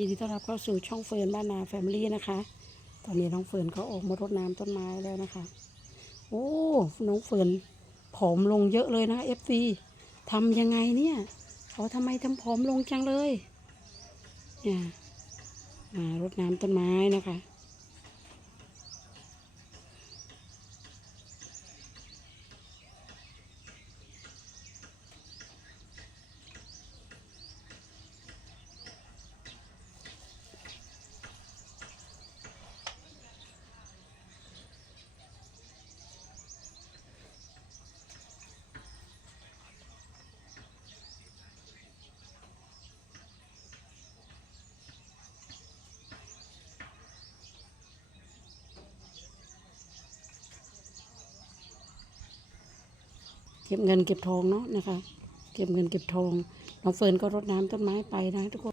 ยินดีต้อนรับเข้าสู่ช่องเฟิร์นบ้านนาแฟมิลี่นะคะ ตอนนี้น้องเฟิร์นเขาออกมารดน้ำต้นไม้แล้วนะคะ โอ้น้องเฟิร์นผอมลงเยอะเลยนะเอฟซีทำยังไงเนี่ยเขาทำไมทำผอมลงจังเลยเนี่ยมารดน้ำต้นไม้นะคะ ก็บเงินเก็บทองเนาะนะคะ เก็บเงินเก็บทองน้องเฟิร์นก็รดน้ำต้นไม้ไปนะทุกคน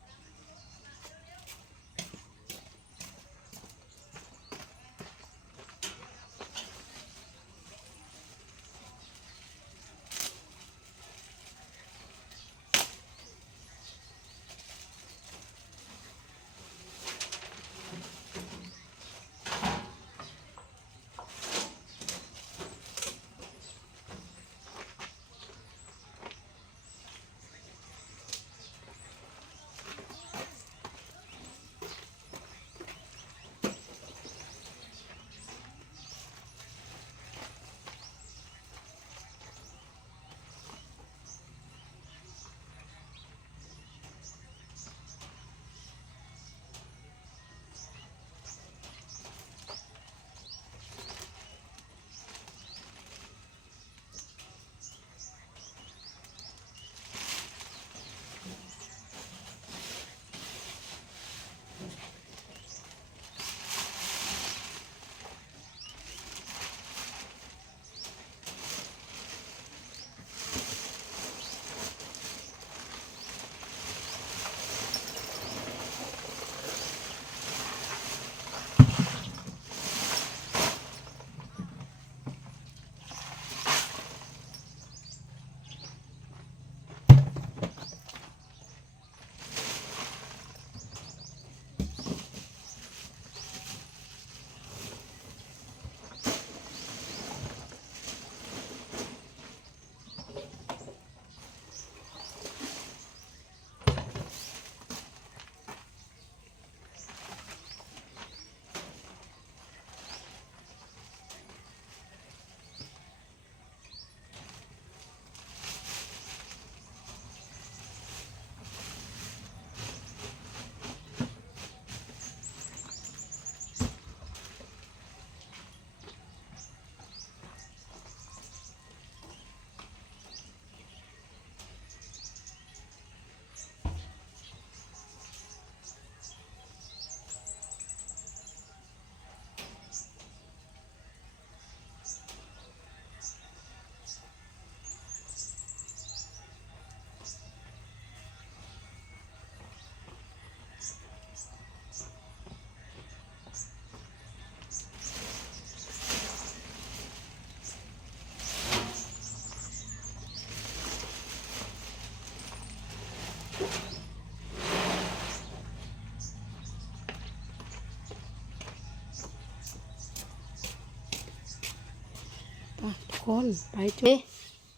คนไปจุ๊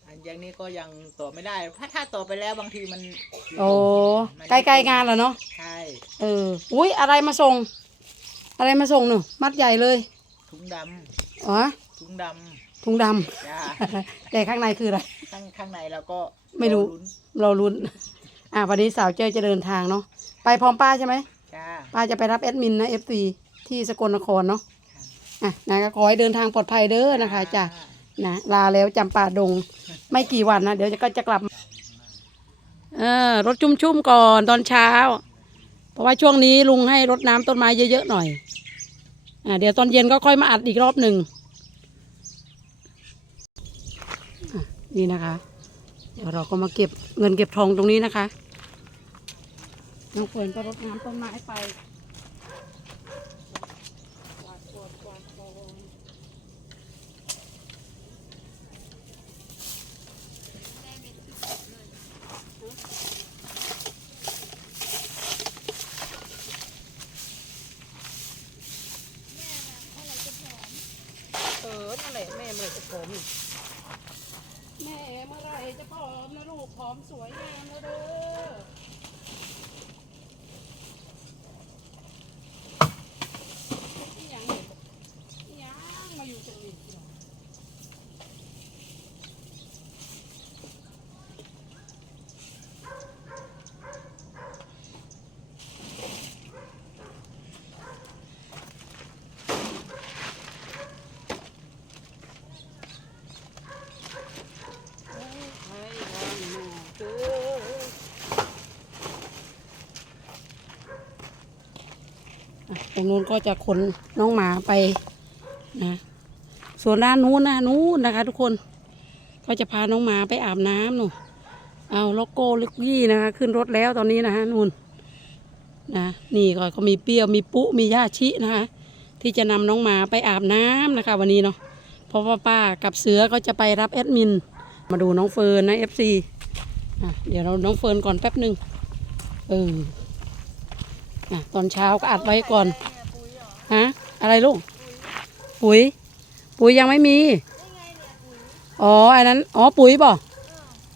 อันอย่างนี้ก็ยังต่อไม่ได้ ถ้าถ้าต่อไปแล้วบางทีมันโอ้ใกล้ๆงานแล้วเนาะใช่เอออุ้ยอะไรมาส่ง อะไรมาส่งหนูมัดใหญ่เลยถุงดอ๋อำถุงดถุงดำจ้าำ แต่ข้างในคืออะไร ข้างข้างในเราก็ไม่รู้ลุ้นเราลุ้น อะวันนี้สาวเจ้ยจะเดินทางเนาะไปพร้อมป้าใช่ไหม จ้า ป้าจะไปรับแอดมินนะเอฟซีที่สกลนครเนาะ อะนะก็ขอให้เดินทางปลอดภัยเด้อนะคะจ้ะ นะลาแล้วจำป่าดง ไม่กี่วันนะเดี๋ยวก็จะกลับเออรถชุ่มๆก่อนตอนเช้า เพราะว่าช่วงนี้ลุงให้รดน้ำต้นไม้เยอะๆหน่อยอ่าเดี๋ยวตอนเย็นก็ค่อยมาอัดอีกรอบหนึ่งนี่นะคะ เดี๋ยวเราก็มาเก็บเงินเก็บทองตรงนี้นะคะน้องเฟิร์นก็รดน้ำต้นไม้ไป แม่เมื่อไรจะผอมแม่เมื่อไรจะผอมนะลูกผอมสวยงามนะเด้อ รงนู้นก็จะขนน้องหมาไปนะส่วนด้านนู้นนะนู้นนะคะ ทุกคนก็จะพาน้องหมาไปอาบน้ำหนูเอาโลโก้ลึกยี่นะคะ ขึ้นรถแล้วตอนนี้นะฮะนู่นนะนี่ก็ก็มีเปรี้ยวมีปุ๊มีย่าชินะคะ ที่จะนำน้องหมาไปอาบน้ำนะคะ วันนี้เนาะเพราะว่าป้ากับเสือก็จะไปรับแอดมิน มาดูน้องเฟิร์นนะเอฟซีเดี๋ยวเราน้องเฟิร์นก่อนแป๊บหนึ่งเออ ตอนเช้าก็อัดไว้ก่อนฮะอะไรลูก ปุ๋ย ปุ๋ยยังไม่มี อ๋ออันนั้น อ๋อปุ๋ยบ่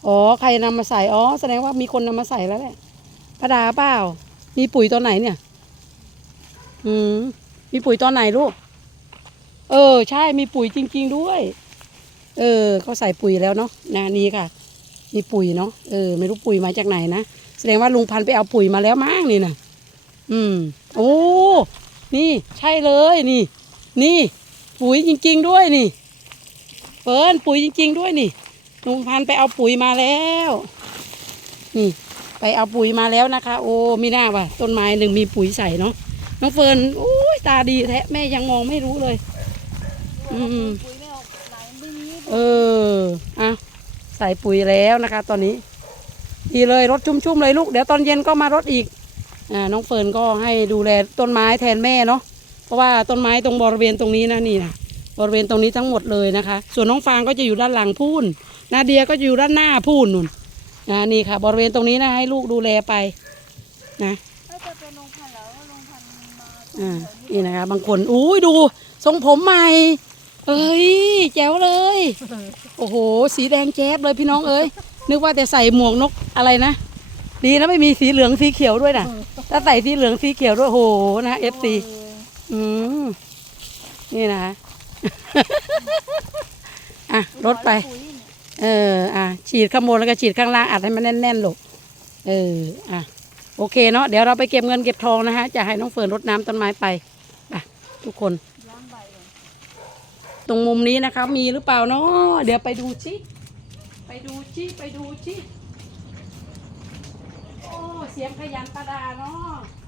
อ๋อใครนำมาใส่ อ๋อแสดงว่ามีคนนำมาใส่แล้วแหละป้าดาเปล่า มีปุ๋ยตอนไหนเนี่ย อืม มีปุ๋ยตอนไหนลูก เออ ใช่ มีปุ๋ยจริง ๆด้วย เออ เขาใส่ปุ๋ยแล้วเนาะนะนี่ค่ะ มีปุ๋ยเนาะ เออ ไม่รู้ปุ๋ยมาจากไหนนะ แสดงว่าลุงพันไปเอาปุ๋ยมาแล้วมั้งนี่นะ อืม โอ้ นี่ใช่เลยนี่ นี่ ปุ๋ยจริง ๆ ด้วยนี่เฟิร์นปุ๋ยจริง ๆ ด้วยนี่ลุงพันไปเอาปุ๋ยมาแล้ว นี่ ไปเอาปุ๋ยมาแล้วนะคะ โอ้มีหน้าว่ะ ต้นไม้หนึ่งมีปุ๋ยใส่เนาะน้องเฟิร์นโอ้ยตาดีแท้แม่ยังมองไม่รู้เลย อืมปุ๋ยไม่ออเอออะใส่ปุ๋ยแล้วนะคะ ตอนนี้ ดีเลยรถชุ่มๆเลยลูก เดี๋ยวตอนเย็นก็มารถอีก อ่าน้องเฟิร์นก็ให้ดูแลต้นไม้แทนแม่เนาะเพราะว่าต้นไม้ตรงบริเวณตรงนี้นะนี่นะบริเวณตรงนี้ทั้งหมดเลยนะคะ ส่วนน้องฟางก็จะอยู่ด้านหลังพูนนาเดียก็อยู่ด้านหน้าพูนนุ่นนะนี่ค่ะ บริเวณตรงนี้นะให้ลูกดูแลไปนะถ้าจะเป็นลงพันธุ์แล้วลงพันธุ์มาอ่านี่นะคะบางคนอุ้ยดูทรงผมใหม่ เอ้ยแจ๋วเลย โอ้โห สีแดงแจ๊บเลยพี่น้องเอ้ยนึกว่าแต่ใส่หมวกนกอะไรนะ ดีนะไม่มีสีเหลืองสีเขียวด้วยนะถ้าใส่สีเหลืองสีเขียวด้วยโอ้โหนะเอฟซีอืมนี่นะคะอะรถไปปุ๋ยเนี่ยเออ อะ ฉีดข้างบนแล้วก็ฉีดข้างล่างอัดให้มันแน่นๆลูกเออ อะ โอเคเนาะเดี๋ยวเราไปเก็บเงินเก็บทองนะคะจะให้น้องเฟิร์นรดน้ำต้นไม้ไปอะทุกคนล้างใบเลยตรงมุมนี้นะคะ มีหรือเปล่าเนาะเดี๋ยวไปดูชิ ไปดูชิ ไปดูชิโอ้ เสียงขยันประดาเนาะ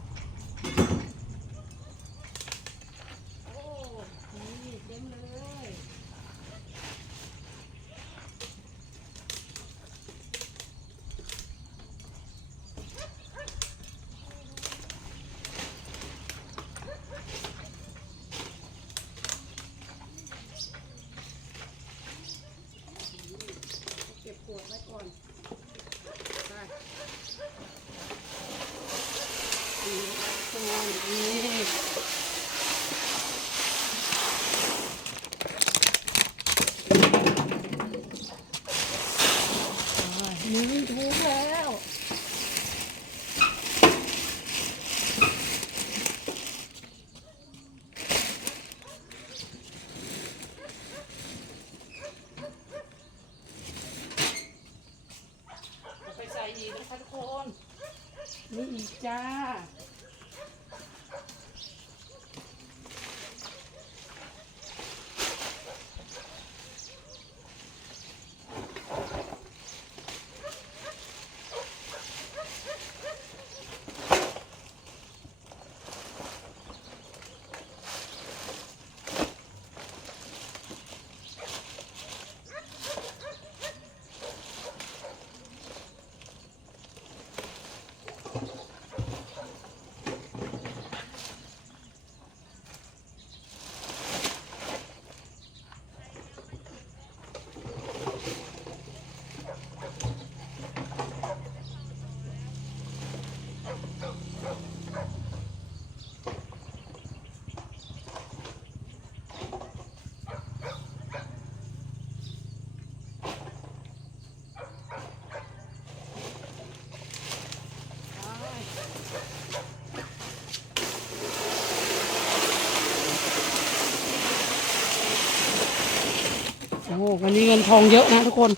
วันนี้เงินทองเยอะนะทุกคน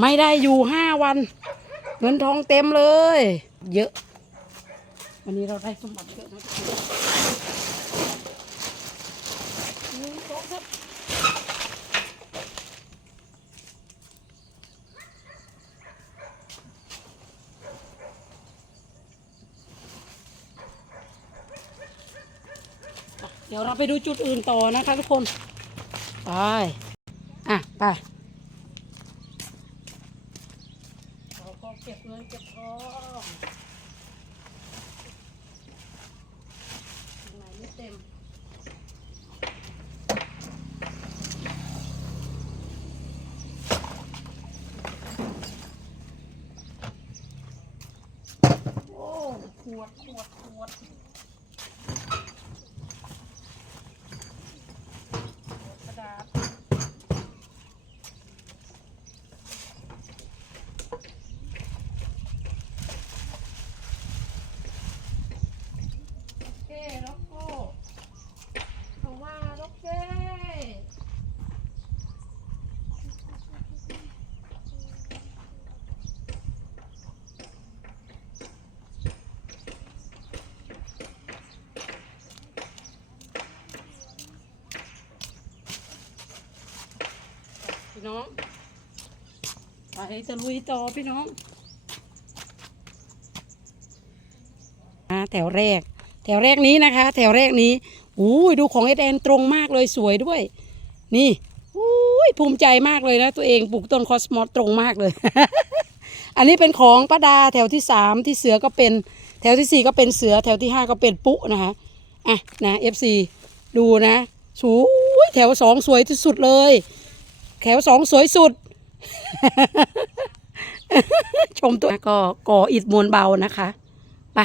ไม่ได้อยู่ห้าวัน เงินทองเต็มเลย เยอะ วันนี้เราได้สมบัติเยอะนะทุกคนเดี๋ยวเราไปดูจุดอื่นต่อนะคะทุกคน ไป อะ ไปเราก็เก็บเงินเก็บทองไหนไม่เต็มขวดขวดขวดกระดาษ เก้ล็อกโก้เพราะว่าล็อกเก้ พี่น้อง ไปจะลุยต่อพี่น้องอ่าแถวแรก แถวแรกนี้นะคะ แถวแรกนี้อู้ยดูของเอแอนตรงมากเลยสวยด้วย นี่อู้ยภูมิใจมากเลยนะ ตัวเองปลูกต้นคอสมอสตรงมากเลย อันนี้เป็นของป้าดาแถวที่สามที่เสือก็เป็น แถวที่สี่ก็เป็นเสือ แถวที่ห้าก็เป็นปุ๊นะคะ อะนะเอฟซีดูนะสวยแถวสองสวยที่สุดเลย แถวสองสวยสุด ชมตัวก็ก่ออิฐมวลเบานะคะไป